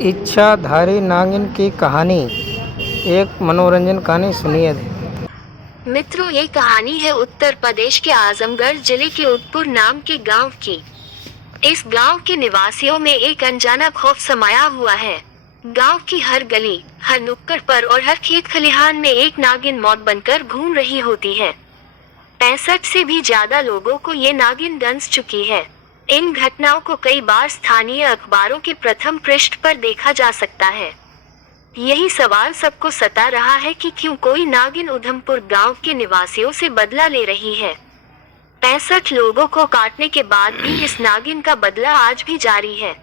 इच्छाधारी नागिन की कहानी। एक मनोरंजन कहानी सुनिए। मित्रों, ये कहानी है उत्तर प्रदेश के आजमगढ़ जिले के उदयपुर नाम के गांव की। इस गांव के निवासियों में एक अनजाना खौफ समाया हुआ है। गांव की हर गली, हर नुक्कड़ पर और हर खेत खलिहान में एक नागिन मौत बनकर घूम रही होती है। 65 से भी ज्यादा लोगों को ये नागिन डंस चुकी है। इन घटनाओं को कई बार स्थानीय अखबारों के प्रथम पृष्ठ पर देखा जा सकता है। यही सवाल सबको सता रहा है कि क्यों कोई नागिन उधमपुर गांव के निवासियों से बदला ले रही है। 65 लोगों को काटने के बाद भी इस नागिन का बदला आज भी जारी है।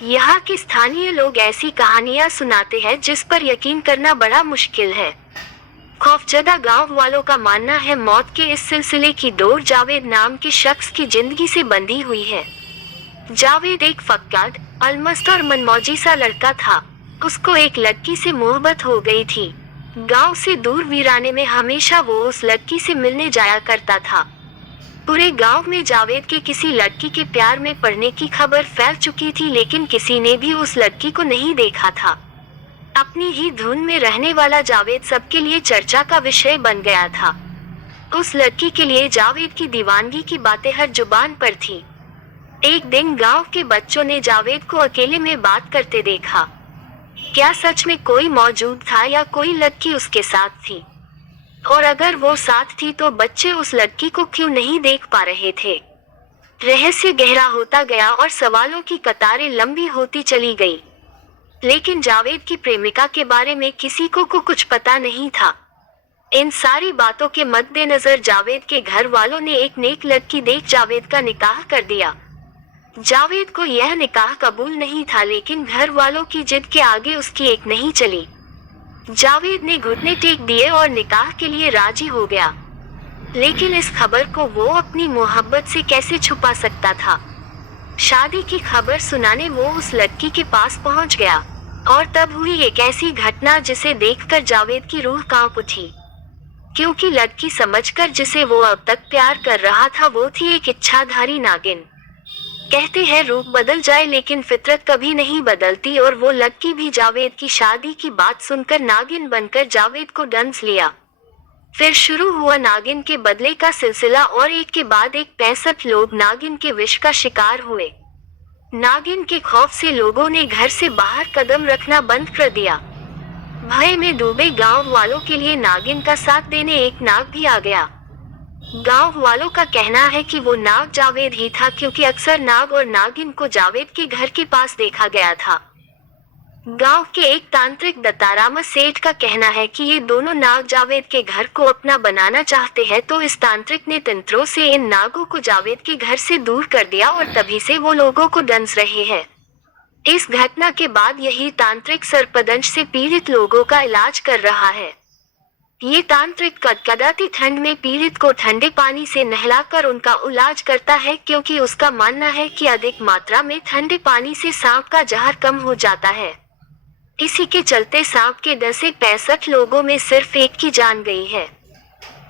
यहाँ के स्थानीय लोग ऐसी कहानियां सुनाते हैं जिस पर यकीन करना बड़ा मुश्किल है। खौफजदा गांव वालों का मानना है मौत के इस सिलसिले की डोर जावेद नाम के शख्स की जिंदगी से बंधी हुई है। जावेद एक फक्काद, अलमस्त और मनमौजी सा लड़का था। उसको एक लड़की से मोहब्बत हो गई थी। गांव से दूर वीराने में हमेशा वो उस लड़की से मिलने जाया करता था। पूरे गांव में जावेद के किसी लड़की के प्यार में पड़ने की खबर फैल चुकी थी, लेकिन किसी ने भी उस लड़की को नहीं देखा था। अपनी ही धुन में रहने वाला जावेद सबके लिए चर्चा का विषय बन गया था। उस लड़की के लिए जावेद की दीवानगी की बातें हर जुबान पर थी। एक दिन गांव के बच्चों ने जावेद को अकेले में बात करते देखा। क्या सच में कोई मौजूद था या कोई लड़की उसके साथ थी? और अगर वो साथ थी तो बच्चे उस लड़की को क्यों नहीं देख पा रहे थे? रहस्य गहरा होता गया और सवालों की कतारें लंबी होती चली गई। लेकिन जावेद की प्रेमिका के बारे में किसी को कुछ पता नहीं था। इन सारी बातों के मद्देनजर जावेद के घर वालों ने एक नेक लड़की देख जावेद का निकाह कर दिया। जावेद को यह निकाह कबूल नहीं था, लेकिन घर वालों की जिद के आगे उसकी एक नहीं चली। जावेद ने घुटने टेक दिए और निकाह के लिए राजी हो गया। लेकिन इस खबर को वो अपनी मोहब्बत से कैसे छुपा सकता था? शादी की खबर सुनाने वो उस लड़की के पास पहुंच गया, और तब हुई एक ऐसी घटना जिसे देखकर जावेद की रूह कांप उठी। क्योंकि लड़की समझकर जिसे वो अब तक प्यार कर रहा था वो थी एक इच्छाधारी नागिन। कहते हैं रूप बदल जाए लेकिन फितरत कभी नहीं बदलती, और वो लड़की भी जावेद की शादी की बात सुनकर नागिन बनकर जावेद को डंस लिया। फिर शुरू हुआ नागिन के बदले का सिलसिला, और एक के बाद एक 65 लोग नागिन के विष का शिकार हुए। नागिन के खौफ से लोगों ने घर से बाहर कदम रखना बंद कर दिया। भय में डूबे गांव वालों के लिए नागिन का साथ देने एक नाग भी आ गया। गांव वालों का कहना है कि वो नाग जावेद ही था, क्योंकि अक्सर नाग और नागिन को जावेद के घर के पास देखा गया था। गांव के एक तांत्रिक दत्ताराम सेठ का कहना है कि ये दोनों नाग जावेद के घर को अपना बनाना चाहते हैं, तो इस तांत्रिक ने तंत्रों से इन नागों को जावेद के घर से दूर कर दिया, और तभी से वो लोगों को डंस रहे हैं। इस घटना के बाद यही तांत्रिक सर्पदंश से पीड़ित लोगों का इलाज कर रहा है। ये तांत्रिक कड़कड़ाती ठंड में पीड़ित को ठंडे पानी से नहलाकर उनका इलाज करता है, क्योंकि उसका मानना है कि अधिक मात्रा में ठंडे पानी से सांप का जहर कम हो जाता है। इसी के चलते सांप के डर से 65 लोगों में सिर्फ एक की जान गई है।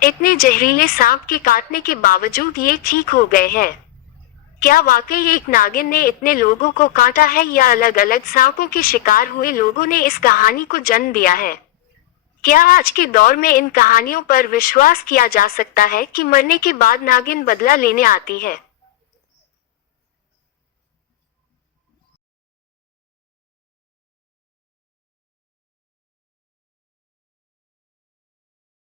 इतने जहरीले सांप के काटने के बावजूद ये ठीक हो गए हैं। क्या वाकई एक नागिन ने इतने लोगों को काटा है, या अलग अलग सांपों के शिकार हुए लोगों ने इस कहानी को जन्म दिया है? क्या आज के दौर में इन कहानियों पर विश्वास किया जा सकता है कि मरने के बाद नागिन बदला लेने आती है?